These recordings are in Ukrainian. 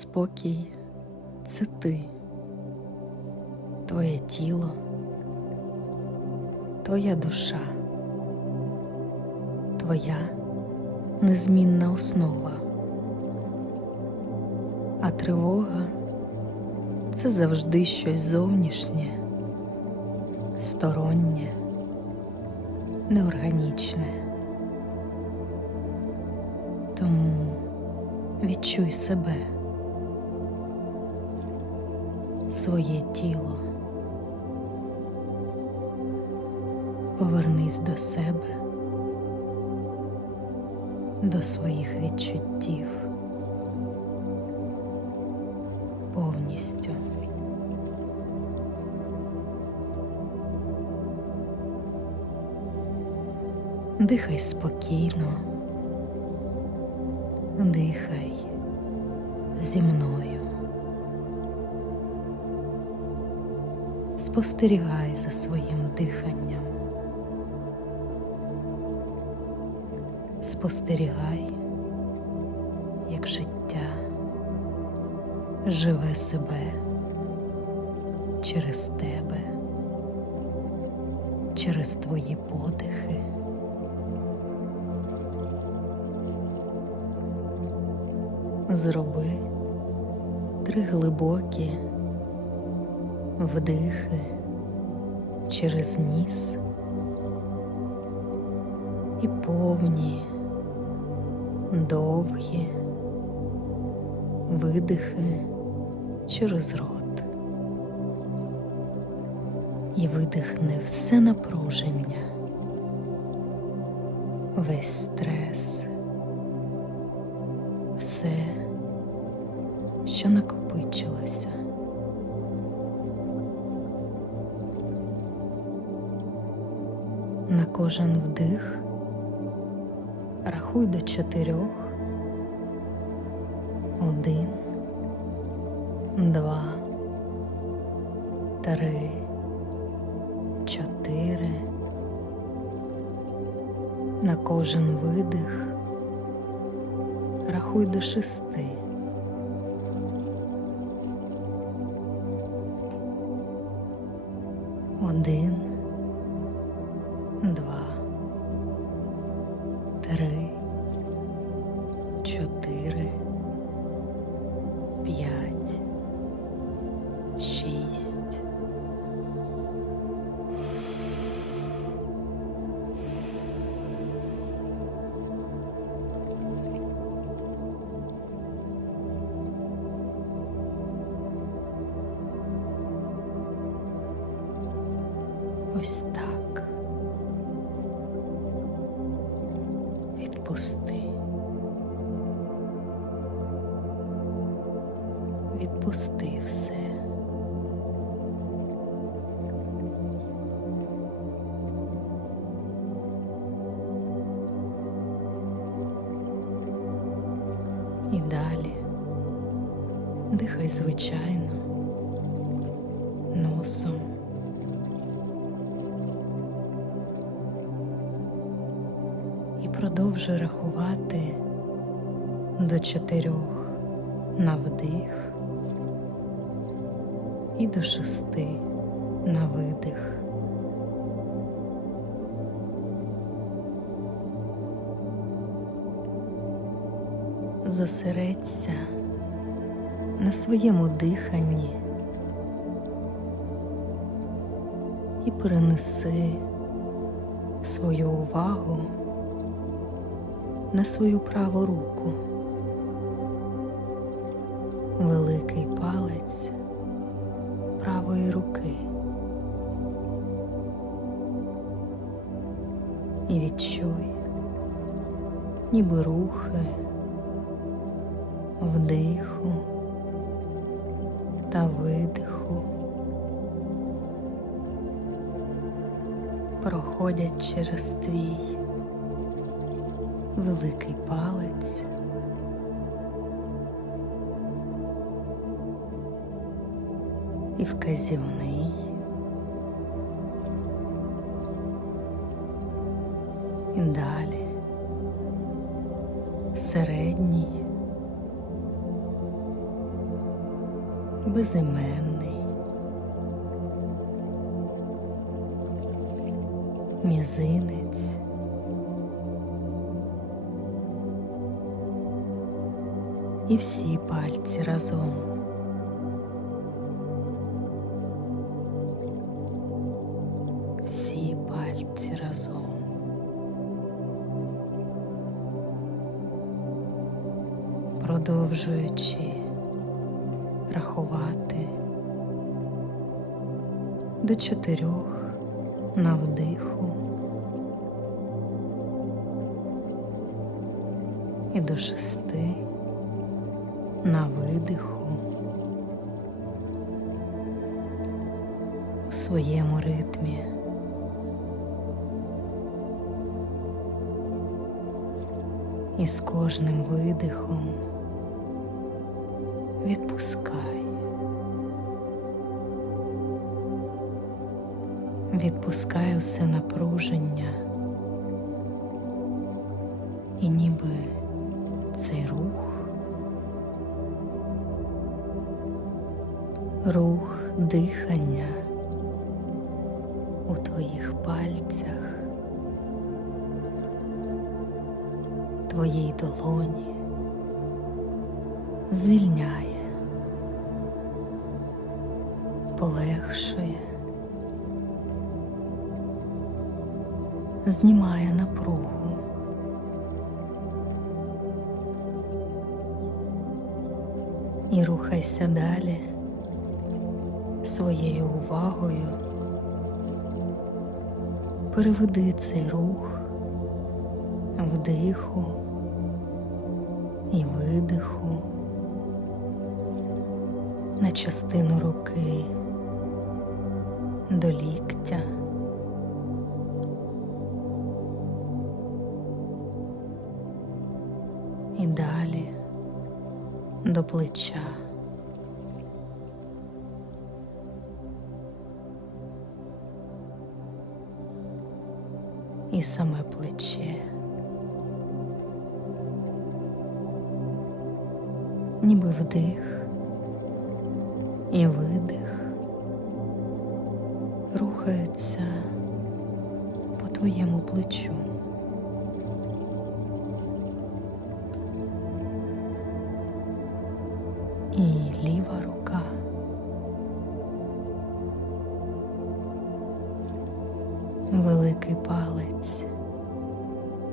Спокій це ти, твоє тіло, твоя душа, твоя незмінна основа, а тривога це завжди щось зовнішнє, стороннє, неорганічне. Тому відчуй себе, своє тіло. Повернись до себе, до своїх відчуттів повністю. Дихай спокійно, дихай зі мною. Спостерігай за своїм диханням. Спостерігай, як життя живе себе через тебе, через твої подихи. Зроби три глибокі вдихи через ніс і повні довгі видихи через рот. І видихни все напруження, весь стрес, все, що накопичилося. Кожен вдих рахуй до чотирьох. Один, два, три, чотири. На кожен видих рахуй до шести. Два, Відпусти все. І далі дихай звичайно носом. і продовжуй рахувати до чотирьох на вдих і до шести на видих. Зосередься на своєму диханні і перенеси свою увагу на свою праву руку, великий палець правої руки і відчуй, ніби рухи вдиху та видиху проходять через твій великий палець. І вказівний. І далі середній безіменний, мізинець, і всі пальці разом. Продовжуючи рахувати до чотирьох на вдиху і до шести на видиху у своєму ритмі. І з кожним видихом відпускай. Відпускай усе напруження і ніби цей рух, рух дихання у твоїх пальцях, твоїй долоні звільняє, полегшує, знімає напругу. І рухайся далі своєю увагою. Переведи цей рух вдиху і видиху на частину руки до ліктя. І далі до плеча. І саме плече. Ніби вдих і видих рухаються по твоєму плечу. І ліва рука. Великий палець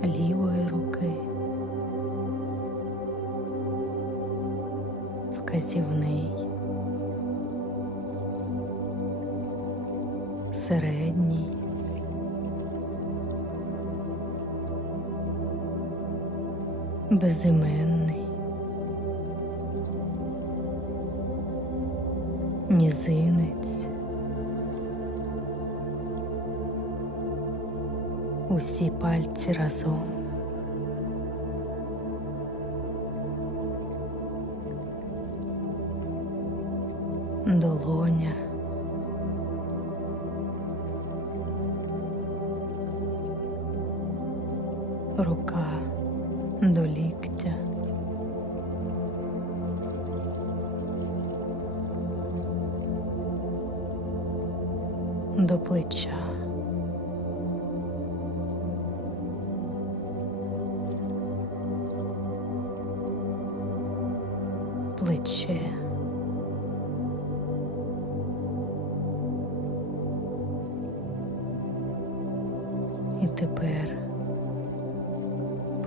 лівої руки. Вказівний. Середній. Безіменний. Мізинець. Усі пальці разом. Долоня. Плеча. Плече. І тепер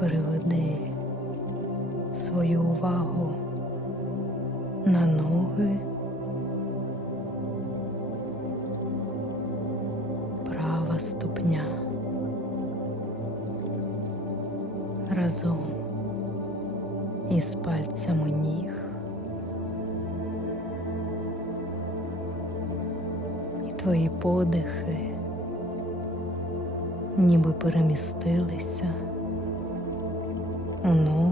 переведи свою увагу на ноги, ступня разом із пальцями ніг. І твої подихи ніби перемістилися у ногу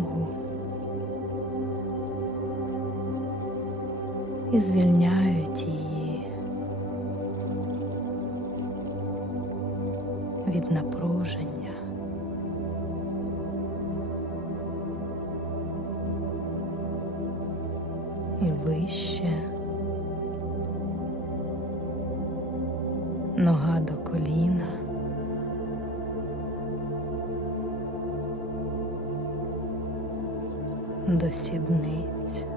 від напруження. І вище нога до коліна. До сідниць.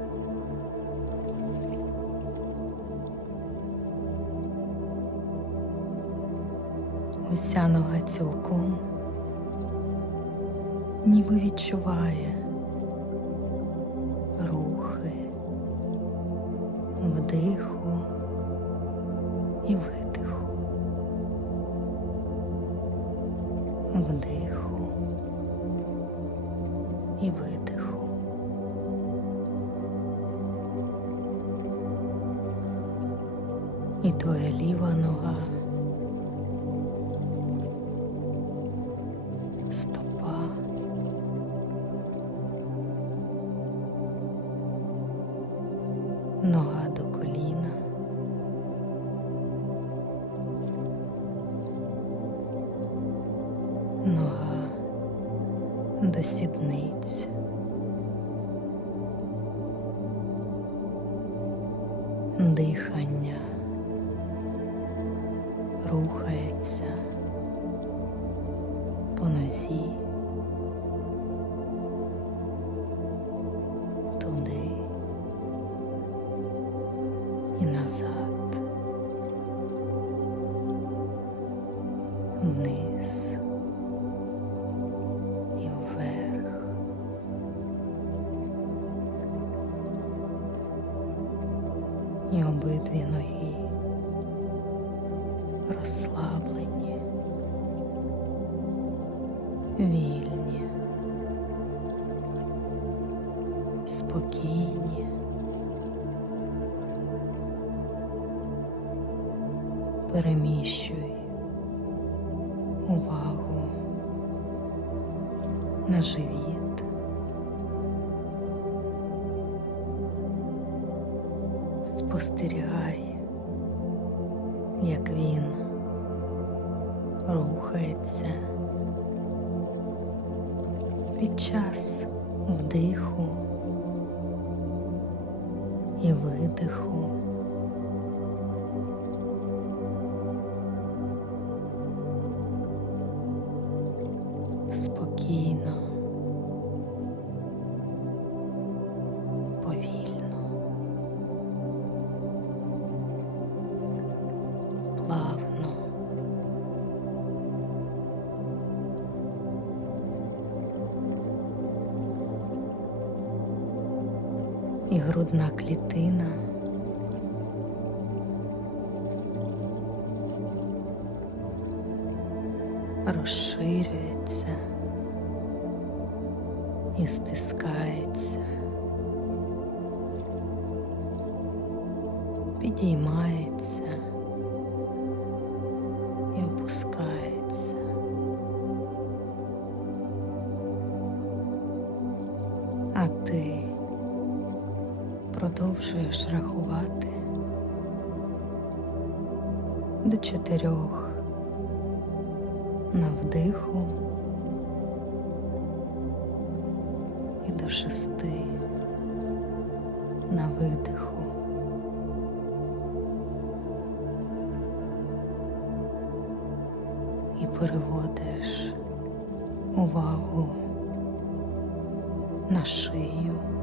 Цілком ніби відчуває рухи вдиху і видиху, вдиху і видиху. І твоя ліва нога, до сідниць. Дихання рухається по нозі розслаблені, вільні, спокійні. Переміщуй увагу на живіт. Спостерігай, як він під час вдиху і видиху. клітина розширюється і стискається, підіймається Продовжуєш рахувати до чотирьох на вдиху і до шести на видиху. І переводиш увагу на шию.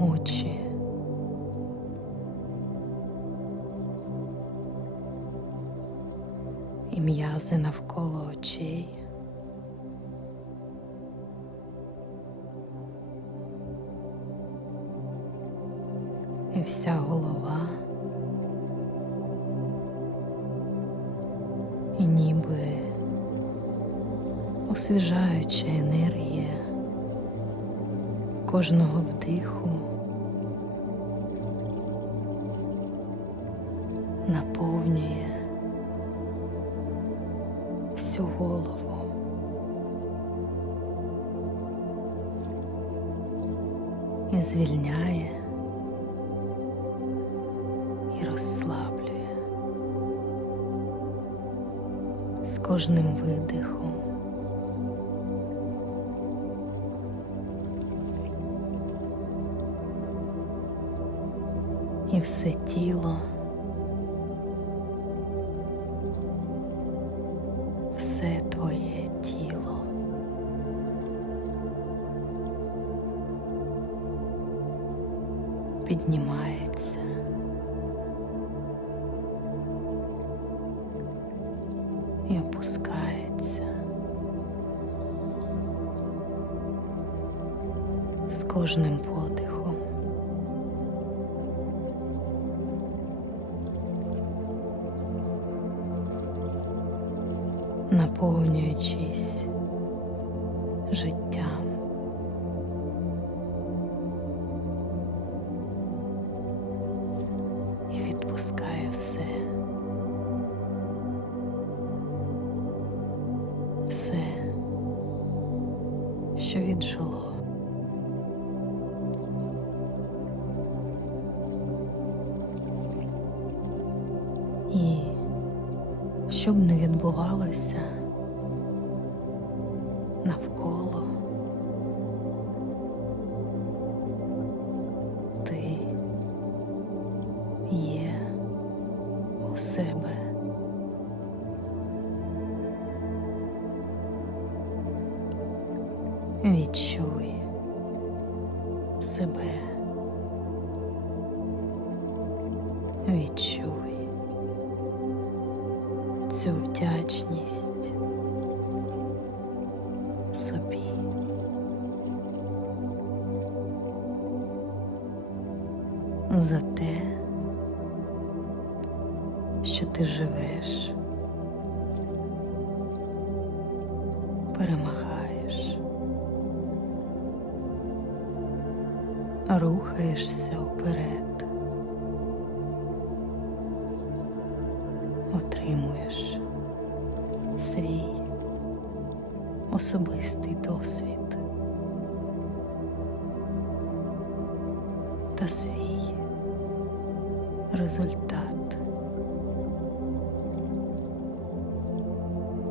Очі. І м'язи навколо очей. і вся голова, і ніби освіжаюча енергія кожного вдиху І звільняє і розслаблює з кожним видихом. І все тіло, І опускається з кожним подихом. наповнюючись що б не відбувалося За те, що ти живеш, результат.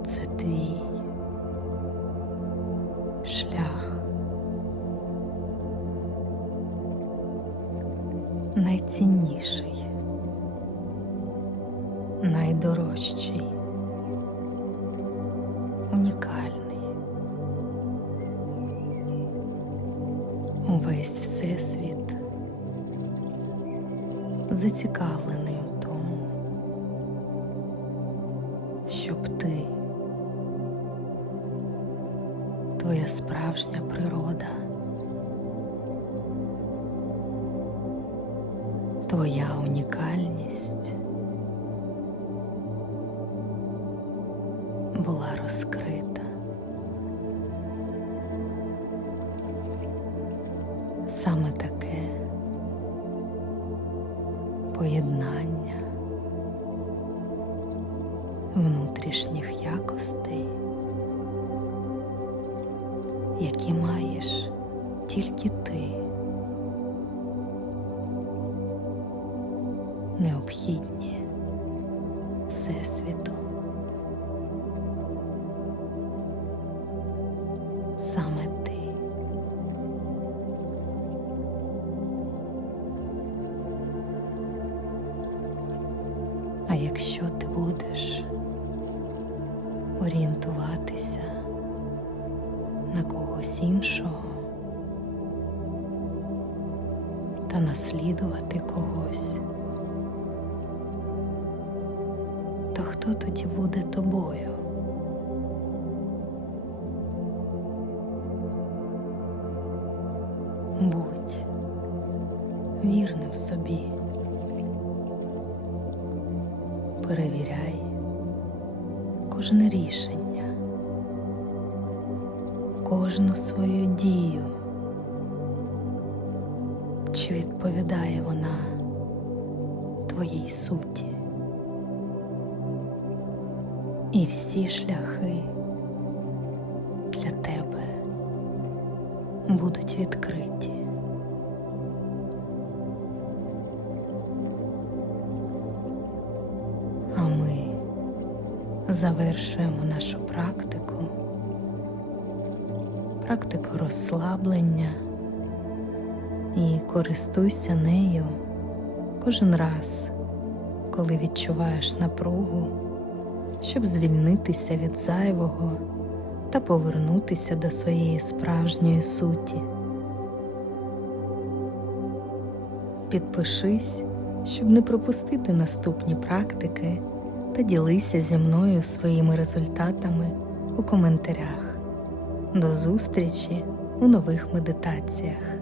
Це твій шлях. Найцінніший зацікавлений у тому, щоб ти, твоя справжня природа, твоя унікальність. була розкрита. То тоді буде тобою? Будь вірним собі. Перевіряй кожне рішення, кожну свою дію, чи відповідає вона твоїй суті. І всі шляхи для тебе будуть відкриті. А ми завершуємо нашу практику, практику розслаблення. І користуйся нею кожен раз, коли відчуваєш напругу, щоб звільнитися від зайвого та повернутися до своєї справжньої суті. Підпишись, щоб не пропустити наступні практики та ділися зі мною своїми результатами у коментарях. До зустрічі у нових медитаціях.